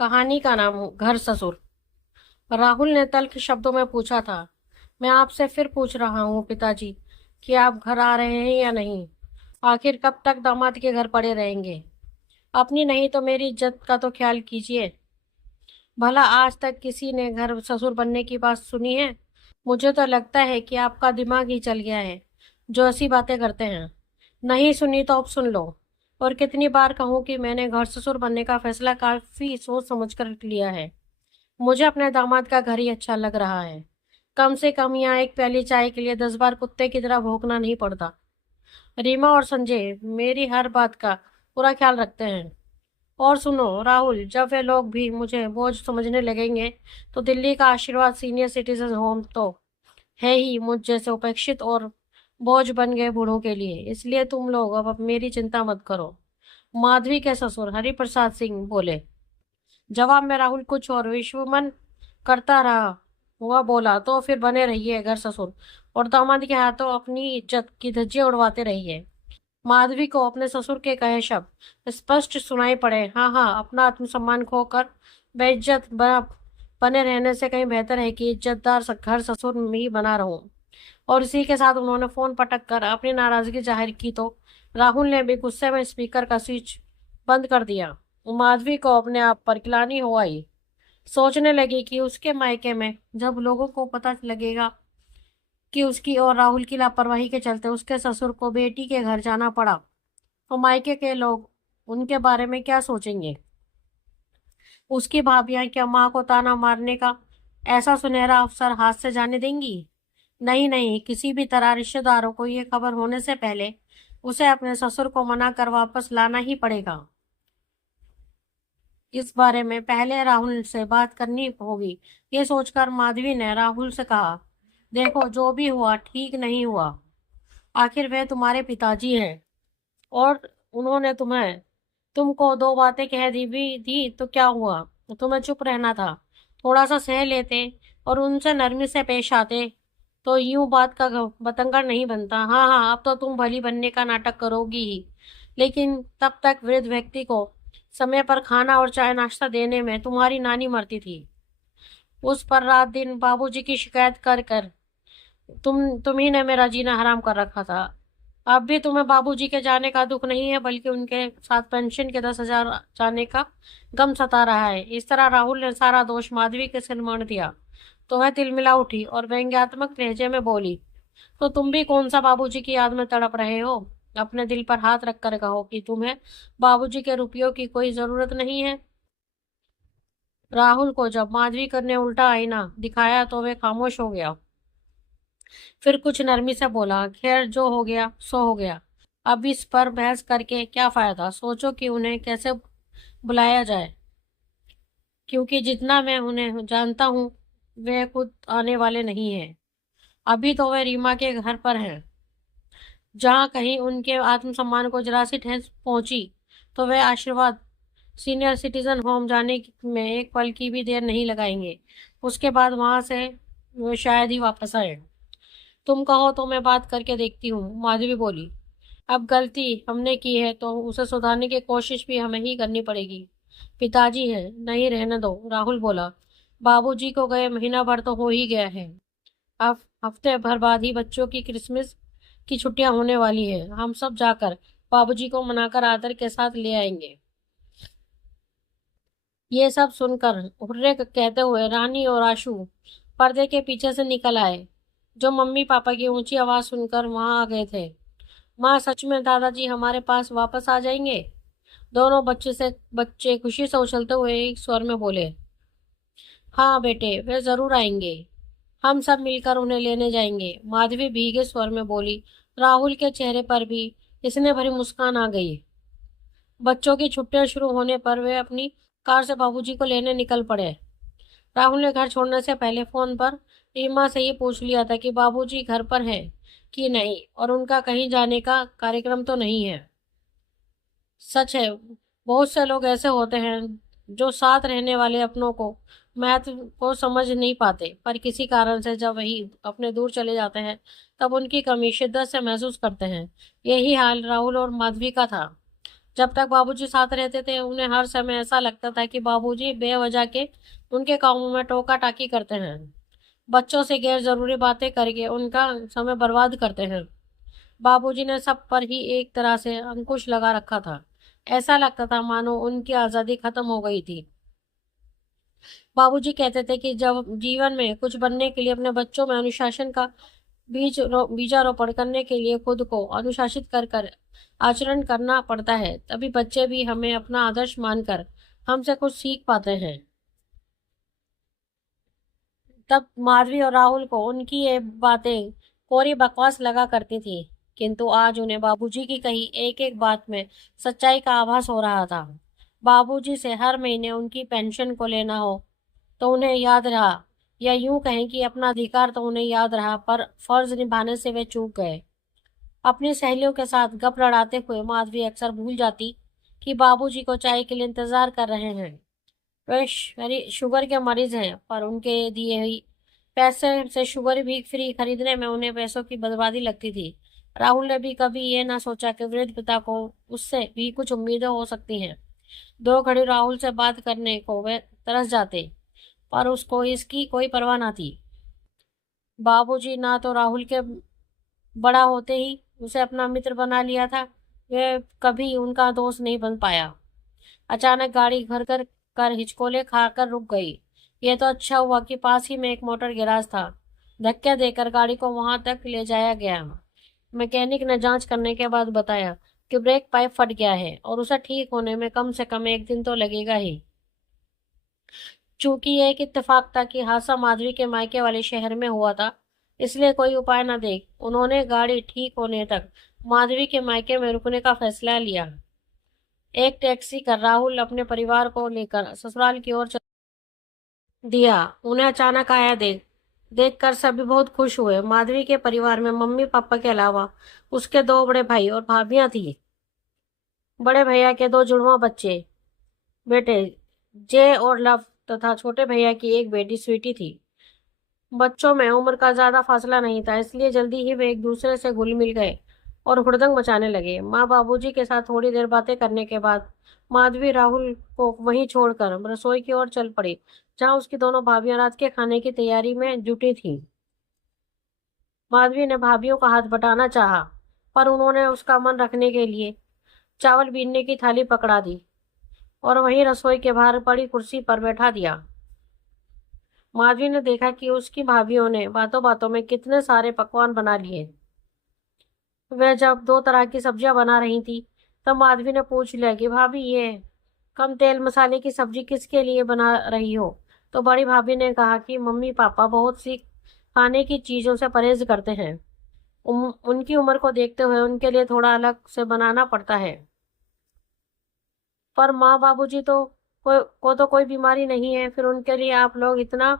कहानी का नाम घर ससुर। राहुल ने तल्ख शब्दों में पूछा था। मैं आपसे फिर पूछ रहा हूँ पिताजी कि आप घर आ रहे हैं या नहीं। आखिर कब तक दामाद के घर पड़े रहेंगे? अपनी नहीं तो मेरी इज्जत का तो ख्याल कीजिए। भला आज तक किसी ने घर ससुर बनने की बात सुनी है? मुझे तो लगता है कि आपका दिमाग ही चल गया है जो ऐसी बातें करते हैं। नहीं सुनी तो अब सुन लो। और कितनी बार कहूँ कि मैंने घर ससुर बनने का फैसला काफी सोच समझ कर लिया है। मुझे अपने दामाद का घर ही अच्छा लग रहा है। कम से कम यहाँ एक प्याली चाय के लिए 10 बार कुत्ते की तरह भौंकना नहीं पड़ता। रीमा और संजय मेरी हर बात का पूरा ख्याल रखते हैं। और सुनो राहुल, जब वे लोग भी मुझे बोझ समझने लगेंगे तो दिल्ली का आशीर्वाद सीनियर सिटीजन होम तो है ही मुझ जैसे उपेक्षित और बोझ बन गए बूढ़ों के लिए। इसलिए तुम लोग अब मेरी चिंता मत करो। माधवी के ससुर हरिप्रसाद सिंह बोले। जवाब में राहुल कुछ और विश्वमन करता रहा। वह बोला, तो फिर बने रहिए घर ससुर और दामाद के हाथों अपनी इज्जत की धज्जियां उड़वाते रहिए। माधवी को अपने ससुर के कहे शब्द स्पष्ट सुनाई पड़े। हाँ हाँ, अपना आत्मसम्मान खोकर बेइज्जत बने रहने से कहीं बेहतर है कि इज्जतदार घर ससुर में ही बना रहूं। और इसी के साथ उन्होंने फोन पटक कर अपनी नाराजगी जाहिर की तो राहुल ने भी गुस्से में स्पीकर का स्विच बंद कर दिया। माधवी को अपने आप पर गिलानी हो आई। सोचने लगी कि उसके मायके में जब लोगों को पता लगेगा कि उसकी और राहुल की लापरवाही के चलते उसके ससुर को बेटी के घर जाना पड़ा, तो मायके के लोग उनके बारे में क्या सोचेंगे? उसकी भाभियां क्या माँ को ताना मारने का ऐसा सुनहरा अवसर हाथ से जाने देंगी? नहीं नहीं, किसी भी तरह रिश्तेदारों को ये खबर होने से पहले उसे अपने ससुर को मना कर वापस लाना ही पड़ेगा। इस बारे में पहले राहुल से बात करनी होगी। ये सोचकर माधवी ने राहुल से कहा, देखो जो भी हुआ ठीक नहीं हुआ। आखिर वे तुम्हारे पिताजी हैं और उन्होंने तुमको दो बातें कह दी भी दी तो क्या हुआ? तो तुम्हें चुप रहना था। थोड़ा सा सह लेते और उनसे नरमी से पेश आते तो यूं बात का बतंगड़ नहीं बनता। हाँ हाँ, अब तो तुम भली बनने का नाटक करोगी ही, लेकिन तब तक वृद्ध व्यक्ति को समय पर खाना और चाय नाश्ता देने में तुम्हारी नानी मरती थी। उस पर रात दिन बाबूजी की शिकायत कर कर तुम्ही ने मेरा जीना हराम कर रखा था। अब भी तुम्हें बाबूजी के जाने का दुख नहीं है, बल्कि उनके साथ पेंशन के 10,000 जाने का गम सता रहा है। इस तरह राहुल ने सारा दोष माधवी के सिर मढ़ दिया तो वह तिलमिला उठी और व्यंग्यात्मक लहजे में बोली, तो तुम भी कौन सा बाबूजी की याद में तड़प रहे हो? अपने दिल पर हाथ रखकर कहो कि तुम्हें बाबूजी के रुपयों की कोई जरूरत नहीं है। राहुल को जब माधवी करने उल्टा आईना दिखाया तो वे खामोश हो गया। फिर कुछ नरमी से बोला, खैर जो हो गया सो हो गया। अब इस पर बहस करके क्या फायदा? सोचो कि उन्हें कैसे बुलाया जाए, क्योंकि जितना मैं उन्हें जानता हूँ वे खुद आने वाले नहीं हैं। अभी तो वे रीमा के घर पर हैं। जहाँ कहीं उनके आत्मसम्मान को जरा सी ठेस पहुंची तो वे आशीर्वाद सीनियर सिटीजन होम जाने में एक पल की भी देर नहीं लगाएंगे। उसके बाद वहां से वे शायद ही वापस आए। तुम कहो तो मैं बात करके देखती हूँ, माधवी बोली। अब गलती हमने की है तो उसे सुधारने की कोशिश भी हमें ही करनी पड़ेगी। पिताजी हैं, नहीं रहने दो, राहुल बोला। बाबूजी को गए महीना भर तो हो ही गया है। अब हफ्ते भर बाद ही बच्चों की क्रिसमस की छुट्टियां होने वाली है। हम सब जाकर बाबूजी को मनाकर आदर के साथ ले आएंगे। ये सब सुनकर हुर्रे कहते हुए रानी और आशु पर्दे के पीछे से निकल आए, जो मम्मी पापा की ऊंची आवाज सुनकर वहां आ गए थे। माँ, सच में दादाजी हमारे पास वापस आ जाएंगे? दोनों बच्चे खुशी से उछलते हुए एक स्वर में बोले, हाँ बेटे, वे जरूर आएंगे। हम सब मिलकर उन्हें लेने जाएंगे, माधवी भीगे स्वर में बोली। राहुल के चेहरे पर भी इसने भरी मुस्कान आ गई। बच्चों की छुट्टियां शुरू होने पर वे अपनी कार से बाबूजी को लेने निकल पड़े। राहुल ने घर छोड़ने से पहले फोन पर रीमा से ये पूछ लिया था कि बाबूजी घर पर हैं कि नहीं और उनका कहीं जाने का कार्यक्रम तो नहीं है। सच है, बहुत से लोग ऐसे होते हैं जो साथ रहने वाले अपनों को महत्व को समझ नहीं पाते, पर किसी कारण से जब वही अपने दूर चले जाते हैं तब उनकी कमी शिद्दत से महसूस करते हैं। यही हाल राहुल और माधवी का था। जब तक बाबूजी साथ रहते थे उन्हें हर समय ऐसा लगता था कि बाबूजी बेवजह के उनके कामों में टोका टाकी करते हैं, बच्चों से गैर जरूरी बातें करके उनका समय बर्बाद करते हैं। बाबूजी ने सब पर ही एक तरह से अंकुश लगा रखा था। ऐसा लगता था मानो उनकी आजादी खत्म हो गई थी। बाबूजी कहते थे कि जब जीवन में कुछ बनने के लिए अपने बच्चों में अनुशासन का बीजारोपण करने के लिए खुद को अनुशासित कर कर आचरण करना पड़ता है, तभी बच्चे भी हमें अपना आदर्श मानकर हमसे कुछ सीख पाते हैं। तब माधवी और राहुल को उनकी ये बातें कोरी बकवास लगा करती थी, किंतु आज उन्हें बाबूजी की कही एक एक बात में सच्चाई का आभास हो रहा था। बाबूजी से हर महीने उनकी पेंशन को लेना हो तो उन्हें याद रहा, या यूं कहें कि अपना अधिकार तो उन्हें याद रहा, पर फर्ज निभाने से वे चूक गए। अपनी सहेलियों के साथ गप लड़ाते हुए माधवी अक्सर भूल जाती कि बाबूजी को चाय के लिए इंतजार कर रहे हैं। वे शुगर के मरीज हैं, पर उनके दिए हुई पैसे से शुगर भी फ्री खरीदने में उन्हें पैसों की बर्बादी लगती थी। राहुल ने भी कभी ये ना सोचा कि वृद्ध पिता को उससे भी कुछ उम्मीदें हो सकती हैं। 2 घड़ी राहुल से बात करने को वे तरस जाते, पर उसको इसकी कोई परवाह ना थी। बाबूजी ना तो राहुल के बड़ा होते ही उसे अपना मित्र बना लिया था, वे कभी उनका दोस्त नहीं बन पाया। अचानक गाड़ी घर कर हिचकोले खाकर रुक गई। यह तो अच्छा हुआ कि पास ही में एक मोटर गैराज था। धक्के देकर गाड़ी को वहां तक ले जाया गया। मैकेनिक ने जांच करने के बाद बताया कि ब्रेक पाइप फट गया है और उसे ठीक होने में कम से कम 1 दिन तो लगेगा ही। चूंकि यह एक इत्तेफाक था कि हादसा माधवी के मायके वाले शहर में हुआ था, इसलिए कोई उपाय न देख उन्होंने गाड़ी ठीक होने तक माधवी के मायके में रुकने का फैसला लिया। एक टैक्सी कर राहुल अपने परिवार को लेकर ससुराल की ओर चल दिया। उन्हें अचानक आया देखकर सभी बहुत खुश हुए। माधवी के परिवार में मम्मी पापा के अलावा उसके 2 बड़े भाई और भाभियां थी। बड़े भैया के 2 जुड़वा बेटे जय और लव तथा छोटे भैया की एक बेटी स्वीटी थी। बच्चों में उम्र का ज्यादा फासला नहीं था, इसलिए जल्दी ही वे एक दूसरे से घुल मिल गए और हुड़दंग मचाने लगे। माँ बाबूजी के साथ थोड़ी देर बातें करने के बाद माधवी राहुल को वहीं छोड़कर रसोई की ओर चल पड़ी, जहां उसकी दोनों भाभियां रात के खाने की तैयारी में जुटी थीं। माधवी ने भाभियों का हाथ बटाना चाहा, पर उन्होंने उसका मन रखने के लिए चावल बीनने की थाली पकड़ा दी और वहीं रसोई के बाहर पड़ी कुर्सी पर बैठा दिया। माधवी ने देखा कि उसकी भाभियों ने बातों बातों में कितने सारे पकवान बना लिए। वह जब 2 तरह की सब्जियां बना रही थी, तब माधवी ने पूछ लिया कि भाभी ये कम तेल मसाले की सब्जी किसके लिए बना रही हो? तो बड़ी भाभी ने कहा कि मम्मी पापा बहुत सी खाने की चीजों से परहेज करते हैं। उनकी उम्र को देखते हुए उनके लिए थोड़ा अलग से बनाना पड़ता है। पर माँ बाबूजी तो कोई बीमारी नहीं है, फिर उनके लिए आप लोग इतना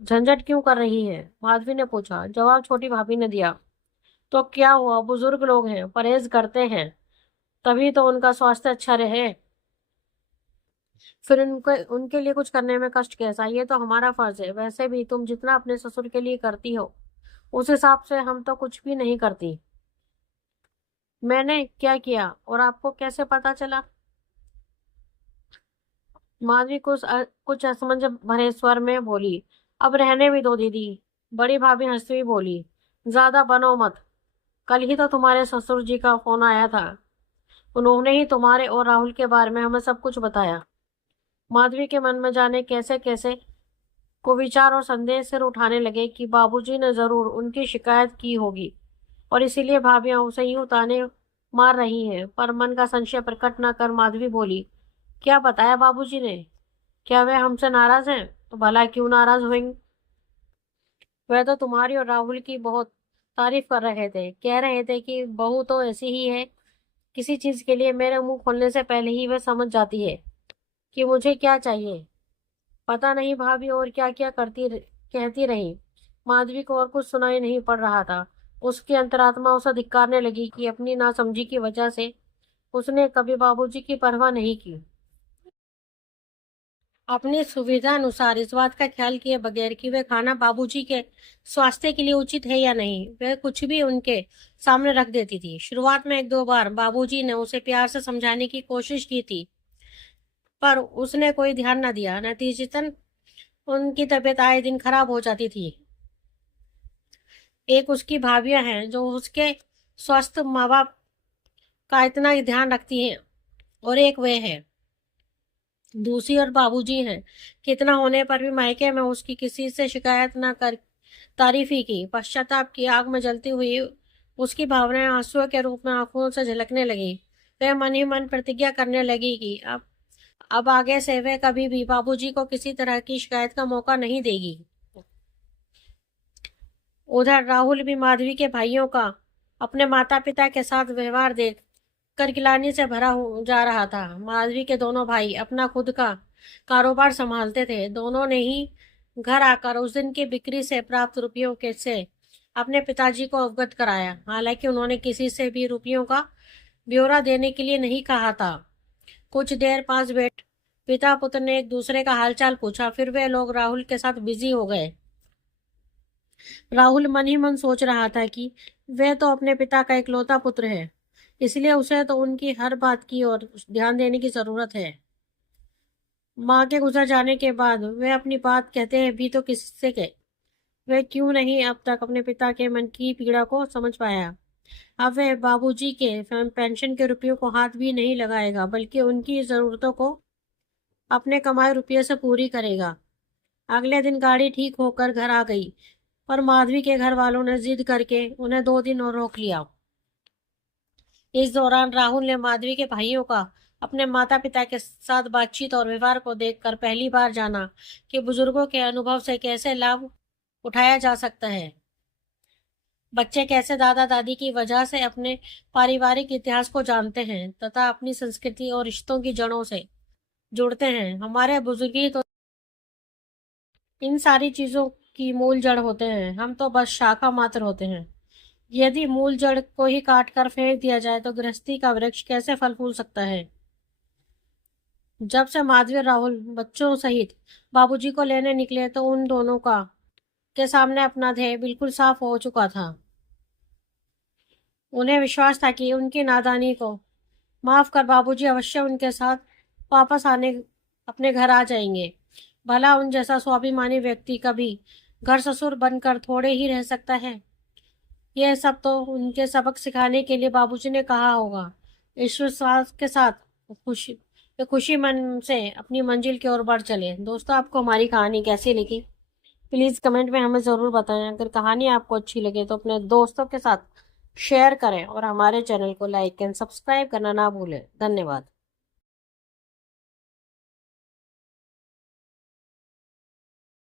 झंझट क्यों कर रही हैं? माधवी ने पूछा। जवाब छोटी भाभी ने दिया। तो क्या हुआ, बुजुर्ग लोग हैं, परहेज करते हैं, तभी तो उनका स्वास्थ्य अच्छा रहे। फिर उनके उनके लिए कुछ करने में कष्ट कैसा? ये तो हमारा फर्ज है। वैसे भी तुम जितना अपने ससुर के लिए करती हो, उस हिसाब से हम तो कुछ भी नहीं करती। मैंने क्या किया और आपको कैसे पता चला? माधवी कुछ असमंजस भरे स्वर में बोली। अब रहने भी दो दीदी। बड़ी भाभी हंसती हुई बोली। ज्यादा बनो मत। कल ही तो तुम्हारे ससुर जी का फोन आया था, उन्होंने ही तुम्हारे और राहुल के बारे में हमें सब कुछ बताया। माधवी के मन में जाने कैसे कैसे को विचार और संदेह सिर उठाने लगे कि बाबूजी ने जरूर उनकी शिकायत की होगी और इसीलिए भाभियां उसे यूं ताने मार रही हैं। पर मन का संशय प्रकट न कर माधवी बोली, क्या बताया बाबूजी ने? क्या वे हमसे नाराज हैं? तो भला क्यों नाराज होंगे? वह तो तुम्हारी और राहुल की बहुत तारीफ कर रहे थे, कह रहे थे कि बहू तो ऐसी ही है, किसी चीज के लिए मेरे मुंह खोलने से पहले ही वह समझ जाती है कि मुझे क्या चाहिए। पता नहीं भाभी और क्या क्या कहती रही। माधवी को और कुछ सुनाई नहीं पड़ रहा था। उसकी अंतरात्मा उसे धिक्कारने लगी कि अपनी नासमझी की वजह से उसने कभी बाबूजी की परवाह नहीं की। अपनी सुविधा अनुसार इस बात का ख्याल किए बगैर कि वह खाना बाबूजी के स्वास्थ्य के लिए उचित है या नहीं, वह कुछ भी उनके सामने रख देती थी। शुरुआत में 1-2 बार बाबूजी ने उसे प्यार से समझाने की कोशिश की थी, पर उसने कोई ध्यान न दिया। नतीजतन उनकी तबीयत आए दिन खराब हो जाती थी। एक उसकी भाभियां हैं जो उसके स्वस्थ माँ बाप का इतना ही ध्यान रखती हैं, और एक वे है दूसरी और बाबूजी हैं। कितना होने पर भी मायके में उसकी किसी से शिकायत न कर तारीफ ही की। पश्चाताप की आग में जलती हुई उसकी भावनाएं आंसुओं के रूप में आंखों से झलकने लगी। वह मन ही मन प्रतिज्ञा करने लगी कि अब आगे से वह कभी भी बाबूजी को किसी तरह की शिकायत का मौका नहीं देगी। उधर राहुल भी माधवी के भाइयों का अपने माता पिता के साथ व्यवहार देख कर गिलानी से भरा जा रहा था। माधवी के दोनों भाई अपना खुद का कारोबार संभालते थे। दोनों ने ही घर आकर उस दिन की बिक्री से प्राप्त रुपयों के से अपने पिताजी को अवगत कराया। हालांकि उन्होंने किसी से भी रुपयों का ब्यौरा देने के लिए नहीं कहा था। कुछ देर पास बैठ पिता पुत्र ने एक दूसरे का हालचाल पूछा, फिर वे लोग राहुल के साथ बिजी हो गए। राहुल मन ही मन सोच रहा था कि वह तो अपने पिता का इकलौता पुत्र है, इसलिए उसे तो उनकी हर बात की ओर ध्यान देने की जरूरत है। माँ के गुजर जाने के बाद वे अपनी बात कहते हैं भी तो किससे कहे। वह क्यों नहीं अब तक अपने पिता के मन की पीड़ा को समझ पाया। अब वह बाबूजी के पेंशन के रुपयों को हाथ भी नहीं लगाएगा, बल्कि उनकी जरूरतों को अपने कमाए रुपये से पूरी करेगा। अगले दिन गाड़ी ठीक होकर घर आ गई, पर माधवी के घर वालों ने जिद करके उन्हें 2 दिन और रोक लिया। इस दौरान राहुल ने माधवी के भाइयों का अपने माता पिता के साथ बातचीत और व्यवहार को देखकर पहली बार जाना कि बुजुर्गों के अनुभव से कैसे लाभ उठाया जा सकता है। बच्चे कैसे दादा दादी की वजह से अपने पारिवारिक इतिहास को जानते हैं तथा अपनी संस्कृति और रिश्तों की जड़ों से जुड़ते हैं। हमारे बुजुर्ग ही तो इन सारी चीजों की मूल जड़ होते हैं, हम तो बस शाखा मात्र होते हैं। यदि मूल जड़ को ही काट कर फेंक दिया जाए तो गृहस्थी का वृक्ष कैसे फल फूल सकता है। जब से माधवी और राहुल बच्चों सहित बाबूजी को लेने निकले तो उन दोनों का के सामने अपना ध्येय बिल्कुल साफ हो चुका था। उन्हें विश्वास था कि उनकी नादानी को माफ कर बाबूजी अवश्य उनके साथ वापस आने अपने घर आ जाएंगे। भला उन जैसा स्वाभिमानी व्यक्ति कभी घर ससुर बनकर थोड़े ही रह सकता है। यह सब तो उनके सबक सिखाने के लिए बाबूजी ने कहा होगा। इस विश्वास के साथ खुशी मन से अपनी मंजिल की ओर बढ़ चले। दोस्तों, आपको हमारी कहानी कैसी लगी प्लीज़ कमेंट में हमें ज़रूर बताएं। अगर कहानी आपको अच्छी लगे तो अपने दोस्तों के साथ शेयर करें और हमारे चैनल को लाइक एंड सब्सक्राइब करना ना भूलें। धन्यवाद।